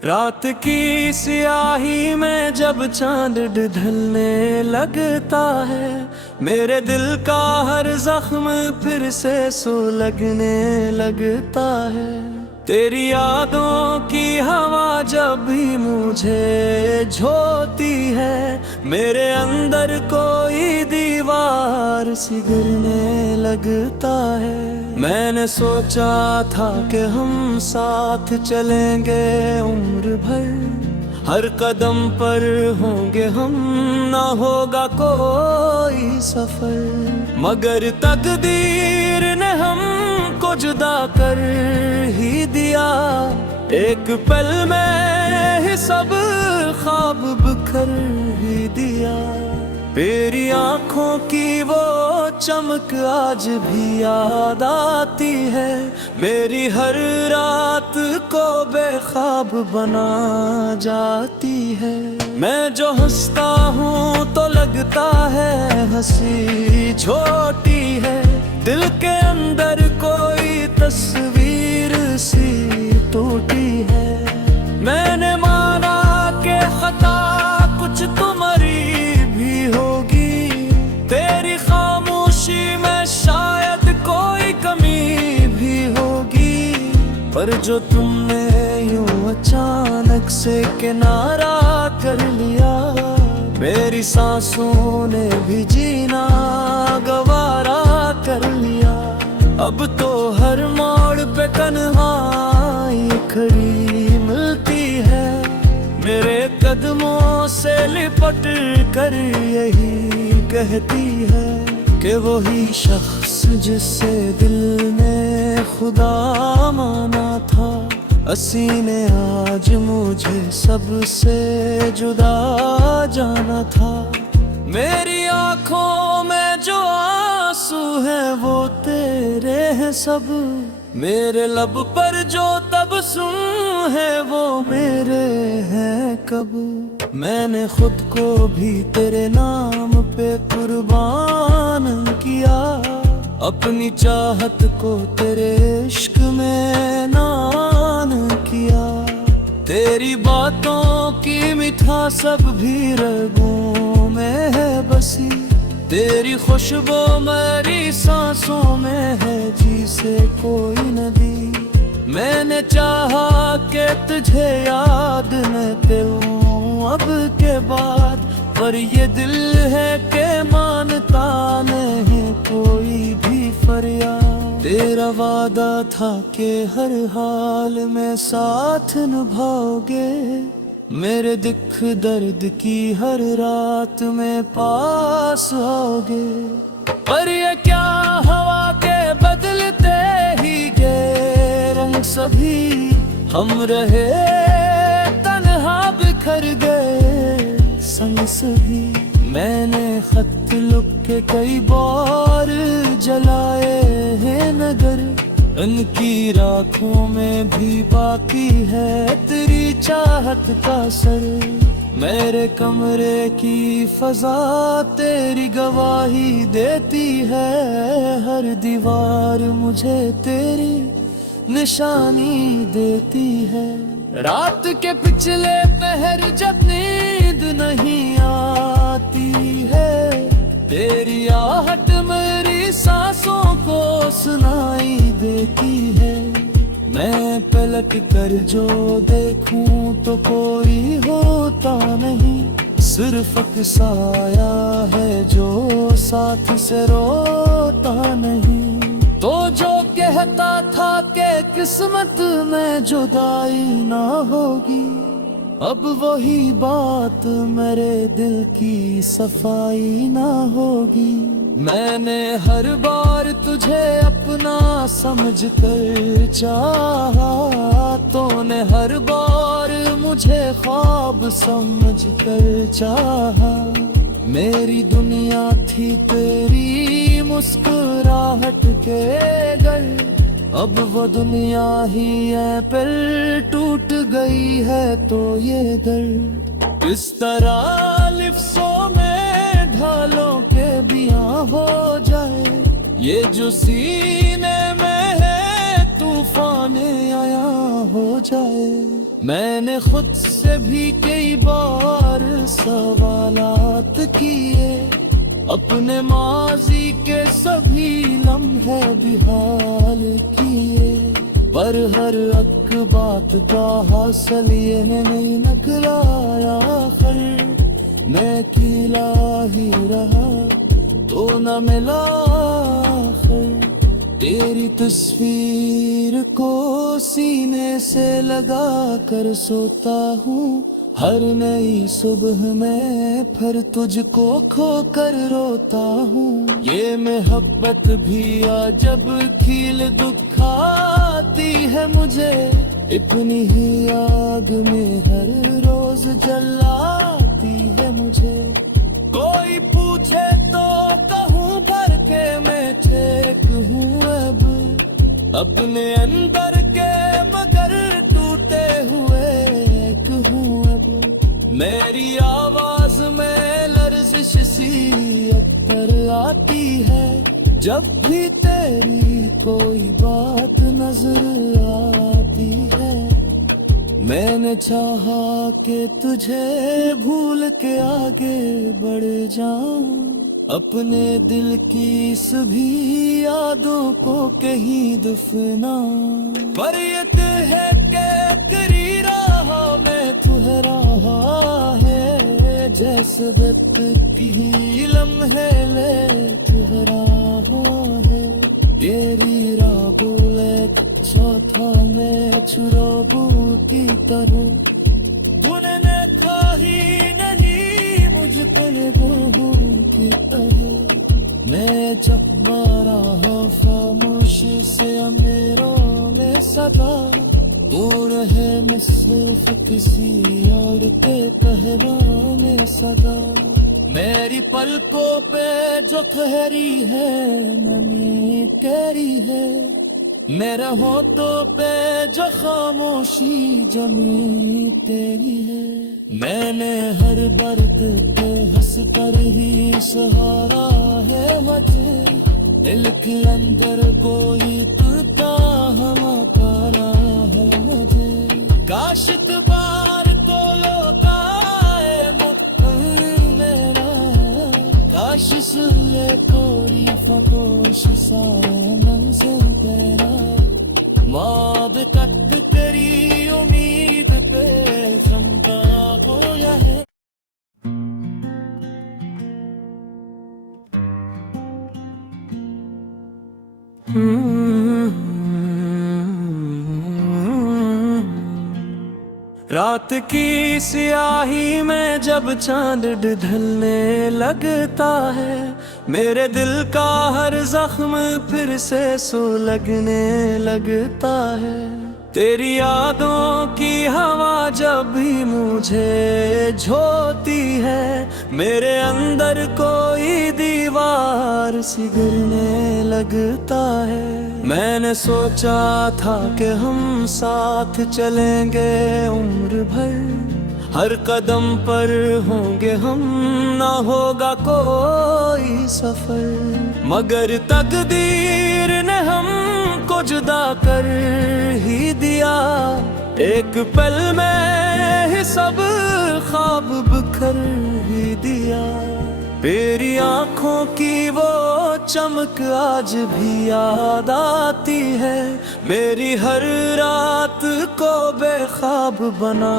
रात की सियाही में जब चांद ढलने लगता है, मेरे दिल का हर जख्म फिर से सुलगने लगता है। तेरी यादों की हवा जब भी मुझे झोती है, मेरे अंदर कोई दीवार सी गिरने लगता है। मैंने सोचा था कि हम साथ चलेंगे उम्र भर, हर कदम पर होंगे हम, ना होगा कोई सफर। मगर तकदीर ने हमको जुदा कर ही दिया, एक पल में ही सब ख्वाब बिखर ही दिया। तेरी आंखों की वो चमक आज भी याद आती है, मेरी हर रात को बेख्वाब बना जाती है। मैं जो हंसता हूँ तो लगता है हंसी छोटी है, दिल के अंदर कोई तस्वीर सी टूटी है। मैंने माना कि खता कुछ तुम्हारी भी होगी, तेरी खामोशी में शायद कोई कमी भी होगी। पर जो तुमने यूं अचानक से किनारा कर लिया, मेरी सांसों ने भी जीना गवारा कर लिया। अब तो हर मोड़ पे तन्हाई खड़ी मिलती है, मेरे कदमों से लिपट कर यही कहती है कि वही शख्स जिससे दिल ने खुदा माना था, हंसी ने आज मुझे सबसे जुदा जाना था। मेरी आंखों में जो आंसू हैं वो तेरे हैं सब, मेरे लब पर जो तबस्सुम है वो मेरे हैं कब। मैंने खुद को भी तेरे नाम पे कुर्बान किया, अपनी चाहत को तेरे इश्क में नान किया। तेरी बातों की मिठास सब भी रगों में है बसी, तेरी खुशबू मेरी सांसों में है जिसे कोई नदी। मैंने चाहा कि तुझे याद न करूं अब के बाद, पर ये दिल है कि मानता नहीं कोई भी फरियाद। तेरा वादा था कि हर हाल में साथ निभाओगे, मेरे दुख दर्द की हर रात में पास आओगे। पर ये क्या हवा के बदलते ही गए रंग सभी, हम रहे तन्हा बिखर गए संग सभी। मैंने खत लिख के कई बार जलाए हैं नगर, उनकी राखों में भी बाकी है तेरी चाहत का सर। मेरे कमरे की फजा तेरी गवाही देती है, हर दीवार मुझे तेरी निशानी देती है। रात के पिछले पहर जब नींद नहीं आती है, तेरी आहट मेरी सांसों को सुनाई देती है। मैं पलट कर जो देखूं तो कोई होता नहीं, सिर्फ एक साया है जो साथ से रोता नहीं। तो जो कहता था कि किस्मत में जुदाई ना होगी, अब वही बात मेरे दिल की सफाई ना होगी। मैंने हर बार तुझे अपना समझ कर चाहा, तूने हर बार मुझे ख्वाब समझ कर चाहा। मेरी दुनिया थी तेरी मुस्कुराहट के घर, अब वो दुनिया ही है पर टूट गई है तो ये दर। इस तरह लिफ्सों में ढालों के बियां हो जाए, ये जो सीने में है तूफान आया हो जाए। मैंने खुद से भी कई बार सवालात किए, अपने माजी के सभी लम्हे भी हाल किए, पर हर अक बात का हासिल ये नहीं निकलाया। आखिर मैं अकेला ही रहा तो न मिला आखिर। तेरी तस्वीर को सीने से लगा कर सोता हूँ, हर नई सुबह में फिर तुझको खो कर रोता हूँ। ये मोहब्बत भी जब खिल दुखाती है मुझे, इतनी ही आग में हर रोज जलाती है मुझे। कोई पूछे तो कहूँ भर के मैं ठीक हूँ अब, अपने अंदर के मगर टूटे हुए एक हूँ अब। मेरी आवाज में लर्जिश सी अक्सर आती है, जब भी तेरी कोई बात नजर आती है। मैंने चाहा कि तुझे भूल के आगे बढ़ जाऊं, अपने दिल की सभी यादों को कहीं दफना। पर ये है कि तेरी राह में तू रहा है, जैसे दत्त की लम्हे ले तू रहा है। तेरी राह बोले चौथा में चुराबू की तरह, तूने खाही नहीं मुझ पर बहू की तरह। मैं जब मारा खामोशी से अमीरों में सदा, दूर है मैं सिर्फ किसी और के कहरों में सदा। मेरी पलकों पे जो ठहरी है नमी तेरी है, मेरे होठों पे जो खामोशी जमी तेरी है। मैंने हर बरत पे हंस कर ही सहारा है मुझे, दिल के अंदर कोई टूटा हवा पारा है मुझे। काश बार को लौटाए मुक्तल मेरा, काश सुले कोई फकोश साए मंजिल तेरा। मोहब्बत तेरी उम्मीद पे चमका होया है। रात की स्याही में जब चांद ढलने लगता है, मेरे दिल का हर जख्म फिर से सुलगने लगता है। तेरी यादों की हवा जब भी मुझे झोती है, मेरे अंदर कोई दीवार सी गिरने लगता है। मैंने सोचा था कि हम साथ चलेंगे उम्र भर, हर कदम पर होंगे हम, ना होगा कोई सफर। मगर तकदीर ने हमको जुदा कर ही दिया, एक पल में ही सब ख्वाब बिखर ही दिया। तेरी आँखों की वो चमक आज भी याद आती है, मेरी हर रात को बेख्वाब बना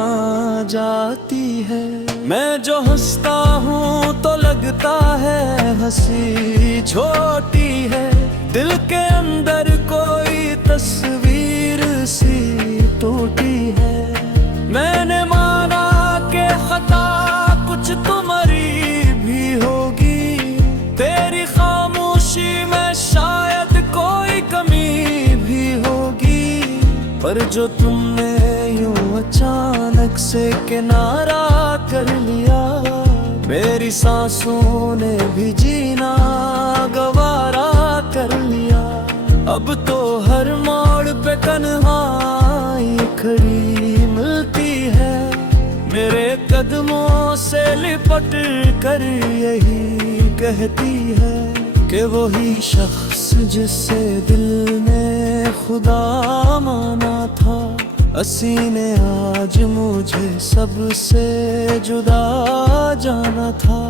जाती है। मैं जो हंसता हूँ तो लगता है हंसी छोटी है, दिल के अंदर कोई तस्वीर सी टूटी है। मैंने माना कि खता कुछ तुम्हारी भी होगी, तेरी खामोशी में शायद कोई कमी भी होगी। पर जो तुमने यूं अचानक से किनारा कर लिया, मेरी सांसों ने भी जीना गवारा कर लिया। अब तो हर मोड़ पे तन्हाई खड़ी मिलती है, मेरे कदमों से लिपट कर यही कहती है कि वही शख्स जिससे दिल ने खुदा माना था, असी ने आज मुझे सबसे जुदा जाना था।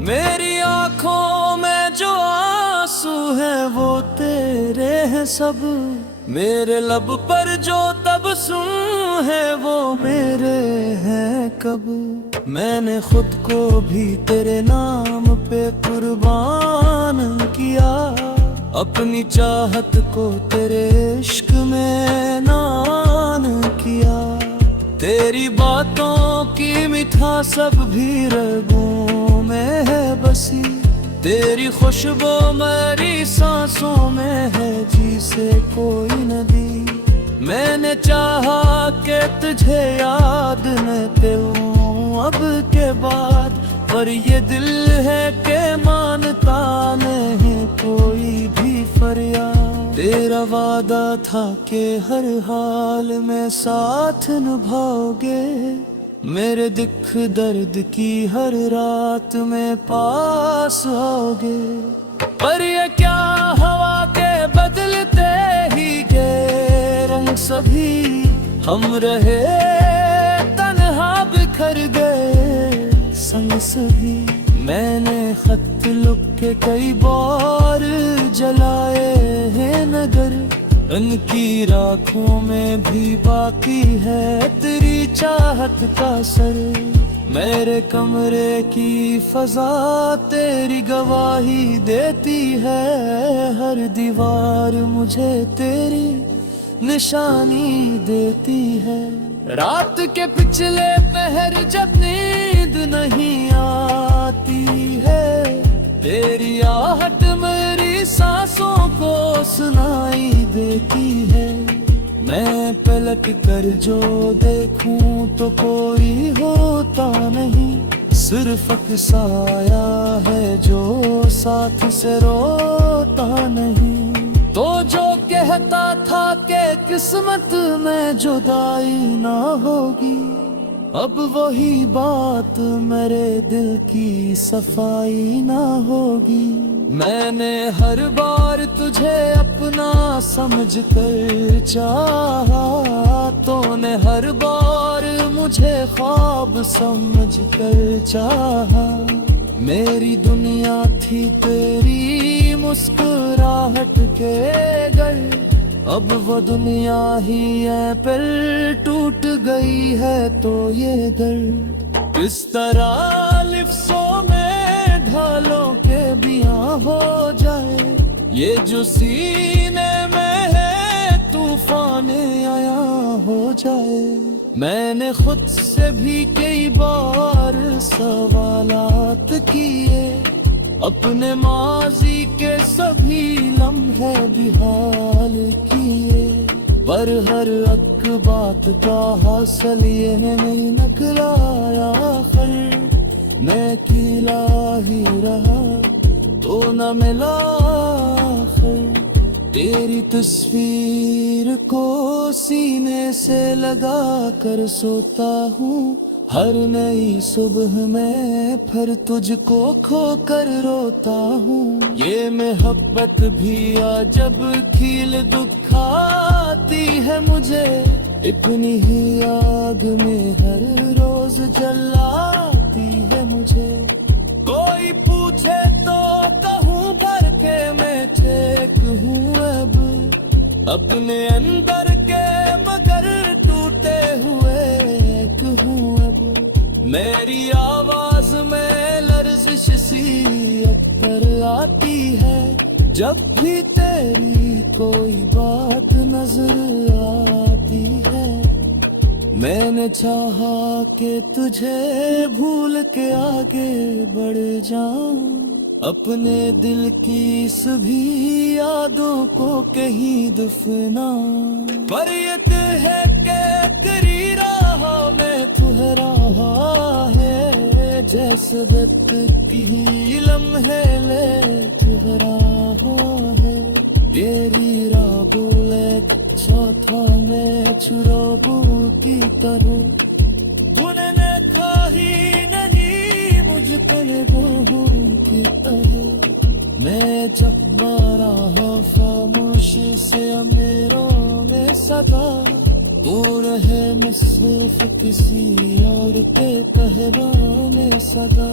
मेरी आंखों में जो आंसू है वो तेरे हैं सब, मेरे लब पर जो तबस्सुम है वो मेरे हैं कब। मैंने खुद को भी तेरे नाम पे कुर्बान किया, अपनी चाहत को तेरे इश्क में नान किया। तेरी बातों की मिठास सब भी रगों में है बसी, तेरी खुशबू मेरी सांसों में है जिसे कोई नदी। मैंने चाहा कि तुझे याद न करूं अब के बाद, पर ये दिल है कि मानता नहीं कोई भी फरियाद। तेरा वादा था कि हर हाल में साथ निभाओगे, मेरे दुख दर्द की हर रात में पास आओगे। पर ये क्या हवा के बदलते ही गए रंग सभी, हम रहे तन्हा बिखर गए संग सभी। मैंने खत लिख के कई बार जलाए हैं नगर, उनकी राखों में भी बाकी है तेरी चाहत का सर। मेरे कमरे की फजा तेरी गवाही देती है, हर दीवार मुझे तेरी निशानी देती है। रात के पिछले पहर जब नींद नहीं आती है, तेरी आहट मेरी सांसों को सुनाई देती है। मैं पलट कर जो देखूं तो कोई होता नहीं, सिर्फ एक साया है जो साथ से रोता नहीं। तो जो कहता था कि किस्मत में जुदाई ना होगी, अब वही बात मेरे दिल की सफाई ना होगी। मैंने हर बार तुझे अपना समझ कर चाहा, तूने हर बार मुझे ख्वाब समझ कर चाहा। मेरी दुनिया थी तेरी मुस्कुराहट के घर, अब वो दुनिया ही है पर टूट गई है तो ये घर। किस तरह लिफ्सों में ढालों के बियां हो जाए, ये जो सीने में है तूफान आया हो जाए। मैंने खुद से भी कई बार सवालात किए, अपने माजी के सभी लम्हे भी हाल किए, पर हर एक बात का हासिल ये नहीं निकलाया आखिर। मैं किला ही रहा तो न मिला आखिर, तेरी तस्वीर को सीने से लगा कर सोता हूँ। हर नई सुबह में फिर तुझको खो कर रोता हूँ। ये मोहब्बत भी जब खिल दुखाती है मुझे, इतनी ही आग में हर रोज जलाती है मुझे। कोई पूछे तो कहूँ भर के मैं ठीक हूँ अब, अपने अंदर के मगर टूटे हुए एक हूँ अब। मेरी आवाज में लर्जिश सी अक्सर आती है, जब भी तेरी कोई बात नजर आती है। मैंने चाहा कि तुझे भूल के आगे बढ़ जाऊं, अपने दिल की सभी यादों को कहीं दफना। पर ये है कि तेरी राह में तू रहा है, जैसे दत्त की लम्हे ले तू रहा है। तेरी राह बोले चौथा में चुराबू की तरह, तूने देखा ही नहीं मुझ पर की तरह। मैं जब मारा हूँ खामोशी से अमीरों में सदा, दूर है मैं सिर्फ किसी और के पहरों में सदा।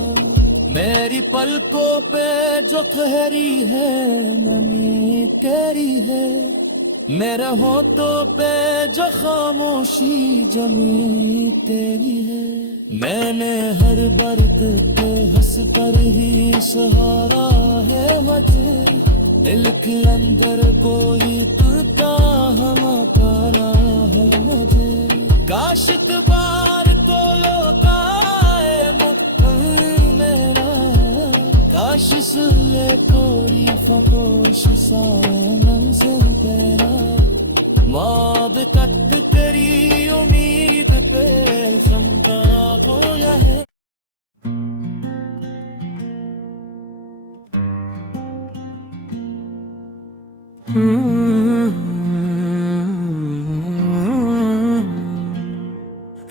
मेरी पलकों पे जो ठहरी है नमी तेरी है, मेरे होठों पे जो खामोशी जमी तेरी है। मैंने हर बरत पे हंस कर ही सहारा है मुझे, दिल के अंदर कोई तुरका हमारा है मुझे। काश इतबार तो लोकाए मक्तूल मेरा, काश सुले कोरी फकोश सा मंज़िल तेरा। मोहब्बत तेरी उम्मीद पे ज़िंदा गोया है।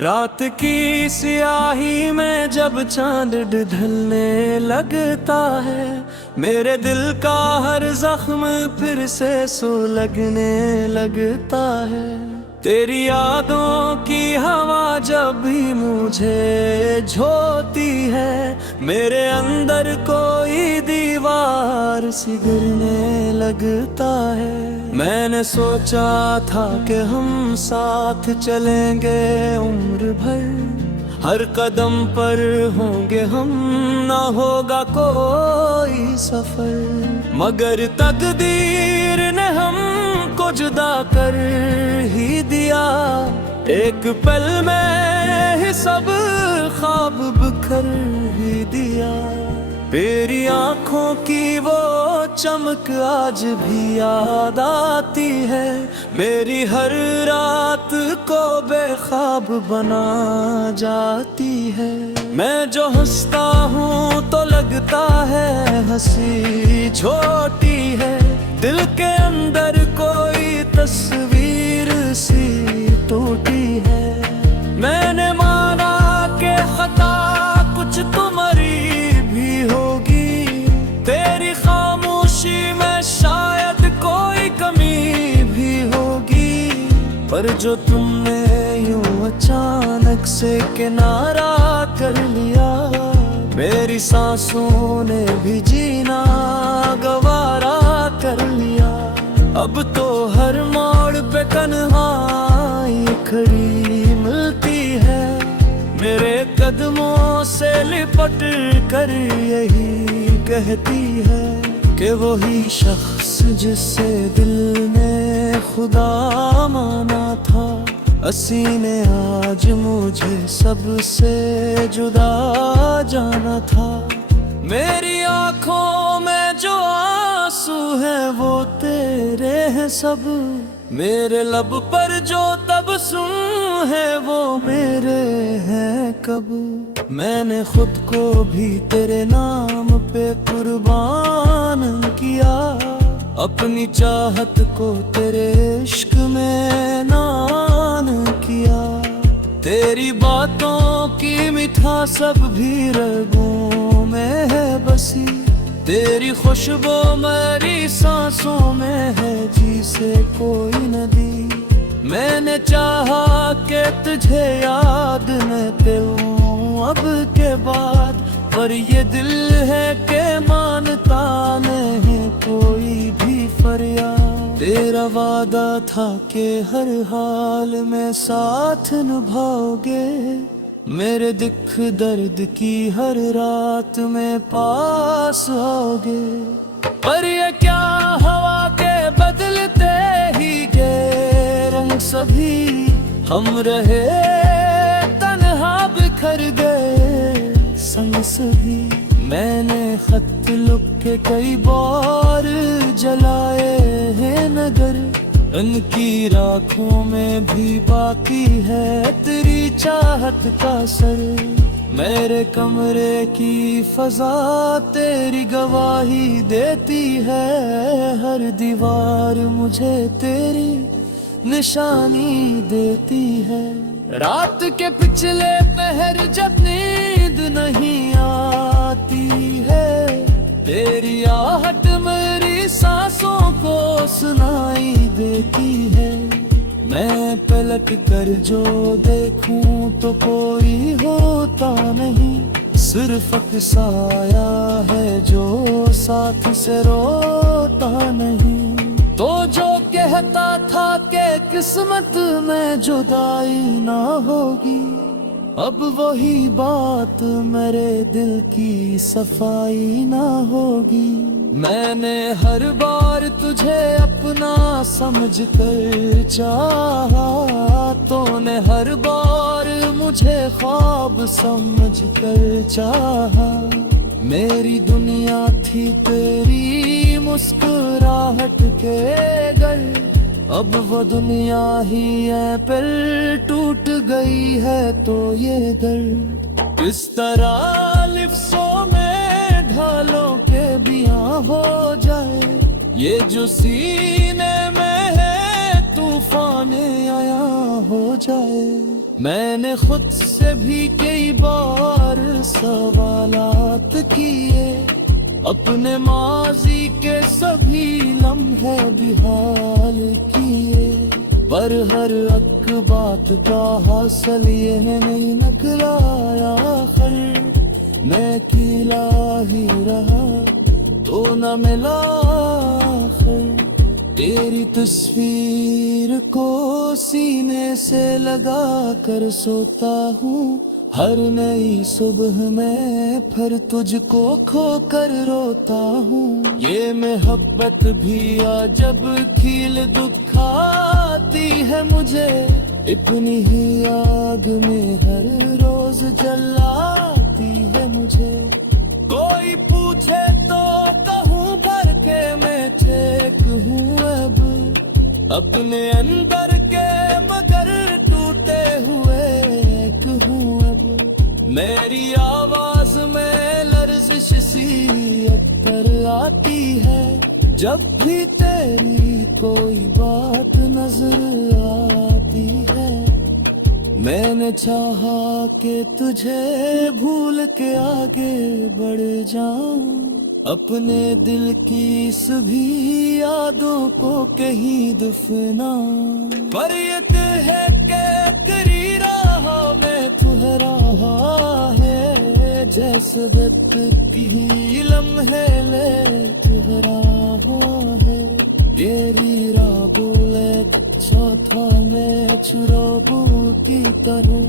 रात की स्याही में जब चांद ढलने लगता है, मेरे दिल का हर जख्म फिर से सुलगने लगता है। तेरी यादों की हवा जब भी मुझे झोती है, मेरे अंदर कोई दीवार सी गिरने लगता है। मैंने सोचा था कि हम साथ चलेंगे उम्र भर, हर कदम पर होंगे हम, ना होगा कोई सफर। मगर तकदीर ने हमको जुदा कर ही दिया, एक पल में ही सब ख्वाब बिखर ही दिया। तेरी आंखों की वो चमक आज भी याद आती है, मेरी हर रात को बेख्वाब बना जाती है। मैं जो हंसता हूँ तो लगता है हंसी छोटी है, दिल के अंदर कोई तस्वीर सी टूटी है। मैंने माना कि खता कुछ तुम्हारी भी होगी, तेरी खामोशी में शायद कोई कमी भी होगी। पर जो तुमने यूं अचानक से किनारा कर लिया, मेरी सांसों ने भी जीना गवारा कर लिया। अब तो हर मोड़ पे तन्हाई खड़ी मिलती है, मेरे कदमों से लिपट कर यही कहती है कि वही शख्स जिससे दिल ने खुदा माना था, हंसी ने आज मुझे सबसे जुदा जाना था। मेरी आंखों में जो आंसू है वो तेरे हैं सब, मेरे लब पर जो तबस्सुम है वो मेरे हैं कब। मैंने खुद को भी तेरे नाम पे कुर्बान किया, अपनी चाहत को तेरे इश्क में नान किया। तेरी बातों की मिठास सब भी रगों में है बसी, तेरी खुशबू मेरी सांसों में है जिसे कोई नदी। मैंने चाहा कि तुझे याद न करूं अब के बाद, पर ये दिल है कि मानता नहीं कोई भी फरियाद। तेरा वादा था कि हर हाल में साथ निभाओगे, मेरे दुख दर्द की हर रात में पास आओगे। पर ये क्या हवा के बदलते ही गए रंग सभी, हम रहे तन्हा बिखर गए संग सभी। मैंने खत लिख के कई बार जलाए हैं नगर, उनकी राखों में भी बाकी है तेरी चाहत का सर। मेरे कमरे की फजा तेरी गवाही देती है, हर दीवार मुझे तेरी निशानी देती है। रात के पिछले पहर जब नींद नहीं आती है, तेरी आहट सुनाई देती है। मैं पलट कर जो देखूं तो कोई होता नहीं, सिर्फ एक साया है जो साथ से रोता नहीं। तो जो कहता था कि किस्मत में जुदाई ना होगी, अब वही बात मेरे दिल की सफाई ना होगी। मैंने हर बार तुझे अपना समझ कर चाहा, तूने हर बार मुझे ख्वाब समझ कर चाहा। मेरी दुनिया थी तेरी मुस्कुराहट के घर, अब वो दुनिया ही है पर टूट गई है तो ये घर। किस तरह लिफ्सों में ढालों के बियां हो जाए, ये जो सीने में है तूफान आया हो जाए। मैंने खुद से भी कई बार सवालात किए, अपने माजी के सभी लम्हे भी हाल किए, पर हर एक बात का हासिल ये नहीं निकला आखिर। मैं अकेला ही रहा तो न मिला आखिर। तेरी तस्वीर को सीने से लगा कर सोता हूँ, हर नई सुबह में फिर तुझको खो कर रोता हूँ। ये मोहब्बत भी अजब खील दुखाती है मुझे, इतनी ही आग में हर रोज जलाती है मुझे। कोई पूछे तो कहूँ भर के मैं ठीक हूँ अब, अपने अंदर के मगर टूटे हुए एक हूँ अब। मेरी आवाज में लर्जिश सी अक्सर आती है, जब भी तेरी कोई बात नजर आती है। मैंने चाहा कि तुझे भूल के आगे बढ़ जाऊं, अपने दिल की सभी यादों को कहीं दफना। पर ये है कि करी रहा मैं तू रहा है, जैसे वक्त की लम्हे ले तू रहा है। तेरी राह बोले चौथा मैं छुराबू की तरह,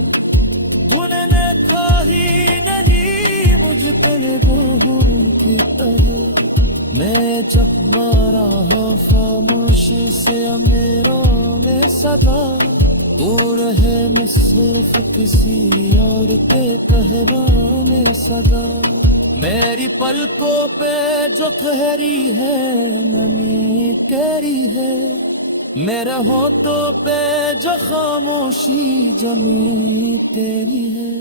तूने देखा ही नहीं मुझ पर बहू की तरह। मैं जब मारा हूँ खामोशी से मेरों में सदा, तू रहे मैं सिर्फ किसी और के कहरों में सदा। मेरी पलकों पे जो ठहरी है नमी तेरी है, मेरे होठों पे जो खामोशी जमी तेरी है।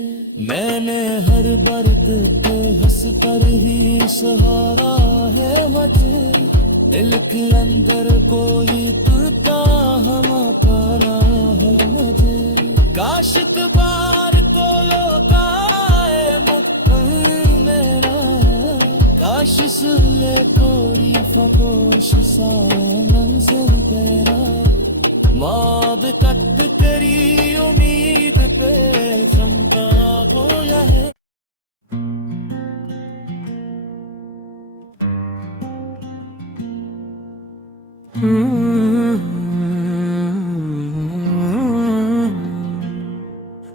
मैंने हर बर्द को हंस कर ही सहारा है मुझे, दिल के अंदर कोई टूटा हवा पारा है मुझे। काश बार को लोकाए मुक्कल मेरा, काश सुले कोरी फकोश सा मंजिल तेरा। माद कट तेरी उम्मीद पे चमका होया है।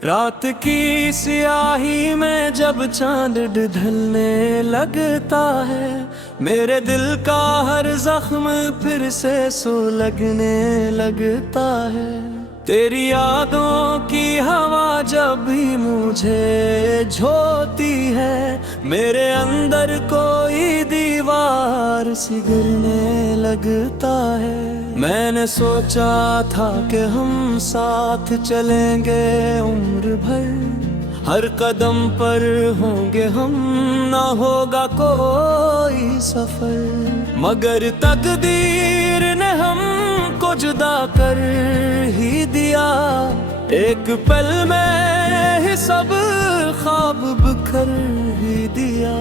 रात की स्याही में जब चांद ढलने लगता है, मेरे दिल का हर जख्म फिर से सुलगने लगता है। तेरी यादों की हवा जब भी मुझे झोती है, मेरे अंदर कोई दीवार सी गिरने लगता है। मैंने सोचा था कि हम साथ चलेंगे उम्र भर, हर कदम पर होंगे हम, ना होगा कोई सफर। मगर तकदीर ने हमको जुदा कर ही दिया, एक पल में ही सब ख्वाब बिखर ही दिया।